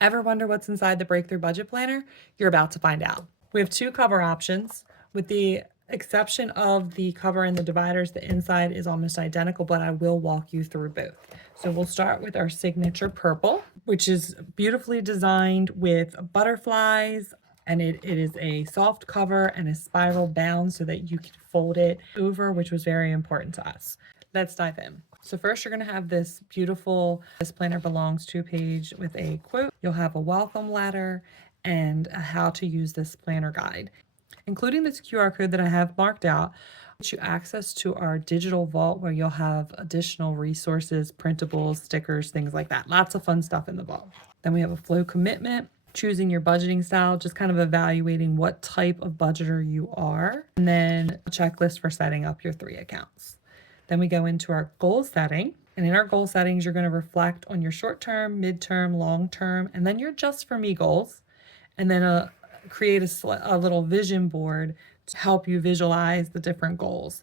Ever wonder what's inside the Breakthrough Budget Planner? You're about to find out. We have two cover options. With the exception of the cover and the dividers, the inside is almost identical, but I will walk you through both. So we'll start with our signature purple, which is beautifully designed with butterflies, and it is a soft cover and a spiral bound so that you can fold it over, which was very important to us. Let's dive in. So first you're going to have this beautiful This Planner Belongs To page with a quote. You'll have a welcome letter and a how to use this planner guide, including this QR code that I have marked out, which you access to our digital vault where you'll have additional resources, printables, stickers, things like that. Lots of fun stuff in the vault. Then we have a flow commitment, choosing your budgeting style, just kind of evaluating what type of budgeter you are, and then a checklist for setting up your 3 accounts. Then we go into our goal setting. And in our goal settings, you're going to reflect on your short-term, mid-term, long-term, and then your just for me goals. And then create a little vision board to help you visualize the different goals.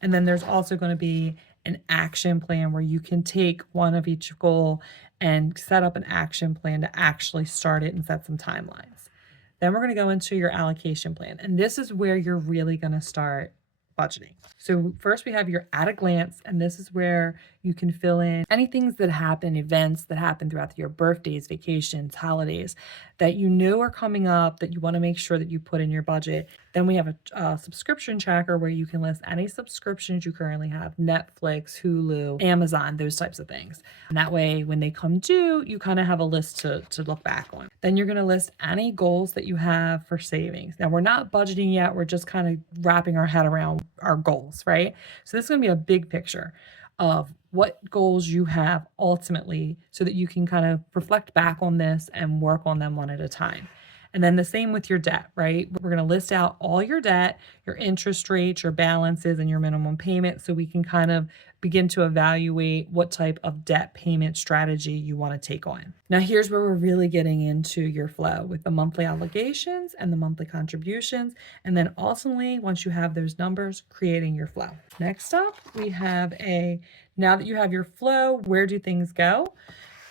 And then there's also going to be an action plan where you can take one of each goal and set up an action plan to actually start it and set some timelines. Then we're going to go into your allocation plan. And this is where you're really going to start budgeting. So first we have your at a glance, and this is where you can fill in any things that happen, events that happen throughout your birthdays, vacations, holidays that you know are coming up that you want to make sure that you put in your budget. Then we have a subscription tracker where you can list any subscriptions you currently have: Netflix, Hulu, Amazon, those types of things. And that way, when they come due, you kind of have a list to look back on. Then you're going to list any goals that you have for savings. Now, we're not budgeting yet. We're just kind of wrapping our head around our goals, right? So this is going to be a big picture of what goals you have ultimately so that you can kind of reflect back on this and work on them one at a time. And then the same with your debt, right? We're going to list out all your debt, your interest rates, your balances, and your minimum payment so we can kind of begin to evaluate what type of debt payment strategy you want to take on. Now, here's where we're really getting into your flow with the monthly obligations and the monthly contributions. And then ultimately, once you have those numbers, creating your flow. Next up, we have now that you have your flow, where do things go?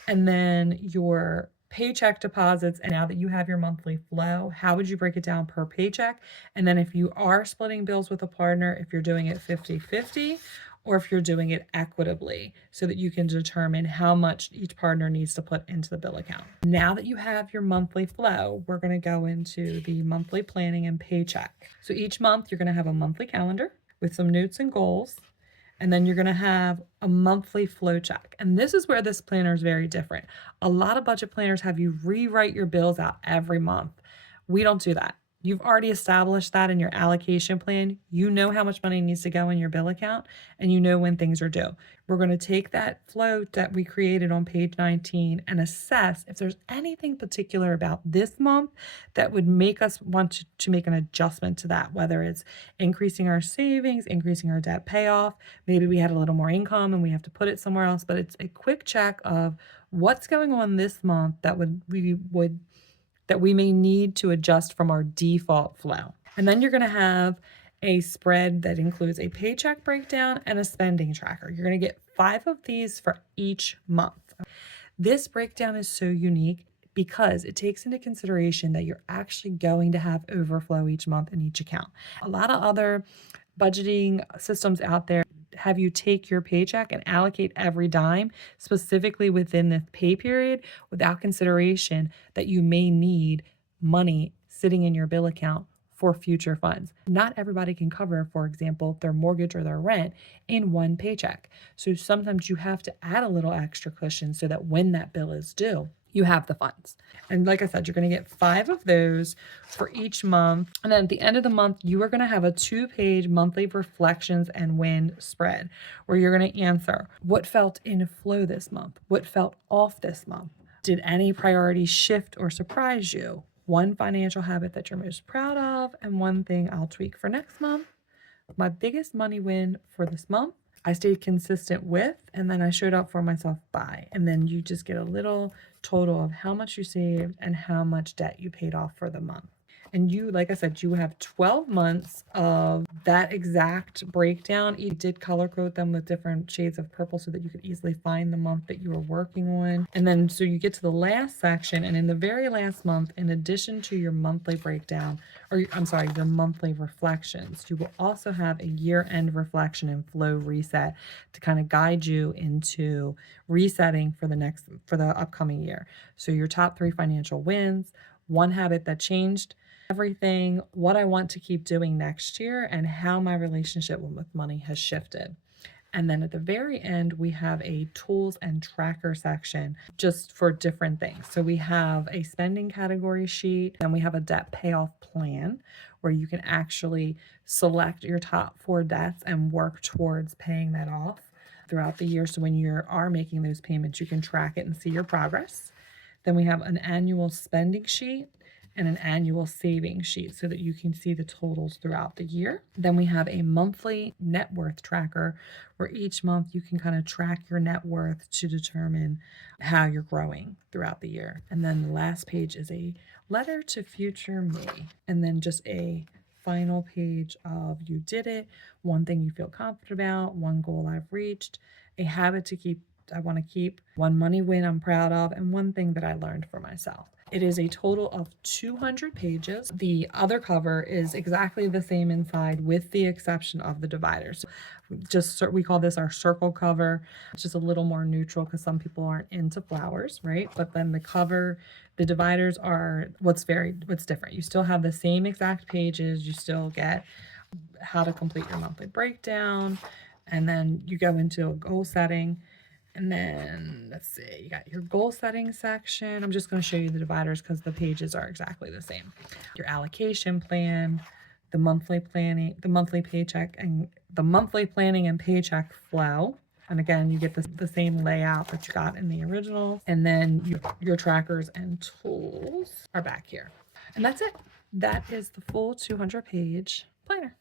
And then your paycheck deposits. And now that you have your monthly flow, how would you break it down per paycheck? And then if you are splitting bills with a partner, if you're doing it 50-50, or if you're doing it equitably so that you can determine how much each partner needs to put into the bill account. Now that you have your monthly flow, we're going to go into the monthly planning and paycheck. So each month you're going to have a monthly calendar with some notes and goals. And then you're going to have a monthly flow check. And this is where this planner is very different. A lot of budget planners have you rewrite your bills out every month. We don't do that. You've already established that in your allocation plan. You know how much money needs to go in your bill account, and you know when things are due. We're going to take that flow that we created on page 19 and assess if there's anything particular about this month that would make us want to make an adjustment to that, whether it's increasing our savings, increasing our debt payoff. Maybe we had a little more income and we have to put it somewhere else, but it's a quick check of what's going on this month that we may need to adjust from our default flow. And then you're going to have a spread that includes a paycheck breakdown and a spending tracker. You're going to get 5 of these for each month. This breakdown is so unique because it takes into consideration that you're actually going to have overflow each month in each account. A lot of other budgeting systems out there have you take your paycheck and allocate every dime specifically within the pay period without consideration that you may need money sitting in your bill account for future funds. Not everybody can cover, for example, their mortgage or their rent in one paycheck. So sometimes you have to add a little extra cushion so that when that bill is due, you have the funds. And like I said, you're going to get 5 of those for each month. And then at the end of the month, you are going to have a 2-page monthly reflections and win spread where you're going to answer what felt in flow this month, what felt off this month. Did any priorities shift or surprise you? One financial habit that you're most proud of, and one thing I'll tweak for next month. My biggest money win for this month, I stayed consistent with, and then I showed up for myself by. And then you just get a little total of how much you saved and how much debt you paid off for the month. And you, like I said, you have 12 months of that exact breakdown. You did color code them with different shades of purple so that you could easily find the month that you were working on. And then so you get to the last section, and in the very last month, in addition to your monthly breakdown, or I'm sorry, your monthly reflections, you will also have a year-end reflection and flow reset to kind of guide you into resetting for the upcoming year. So your top 3 financial wins, one habit that changed everything, what I want to keep doing next year, and how my relationship with money has shifted. And then at the very end, we have a tools and tracker section just for different things. So we have a spending category sheet, and we have a debt payoff plan where you can actually select your top 4 debts and work towards paying that off throughout the year. So when you are making those payments, you can track it and see your progress. Then we have an annual spending sheet and an annual savings sheet so that you can see the totals throughout the year. Then we have a monthly net worth tracker where each month you can kind of track your net worth to determine how you're growing throughout the year. And then the last page is a letter to future me, and then just a final page of you did it, one thing you feel confident about, one goal I've reached, a habit I want to keep, one money win I'm proud of, and one thing that I learned for myself. It is a total of 200 pages. The other cover is exactly the same inside with the exception of the dividers. We call this our circle cover. It's just a little more neutral because some people aren't into flowers, right? But then the dividers are what's different. You still have the same exact pages. You still get how to complete your monthly breakdown, and then you go into a goal setting. And then let's see, you got your goal setting section. I'm just going to show you the dividers because the pages are exactly the same. Your allocation plan, the monthly planning, the monthly paycheck, and the monthly planning and paycheck flow. And again, you get the same layout that you got in the original. And then your trackers and tools are back here. And that's it. That is the full 200-page planner.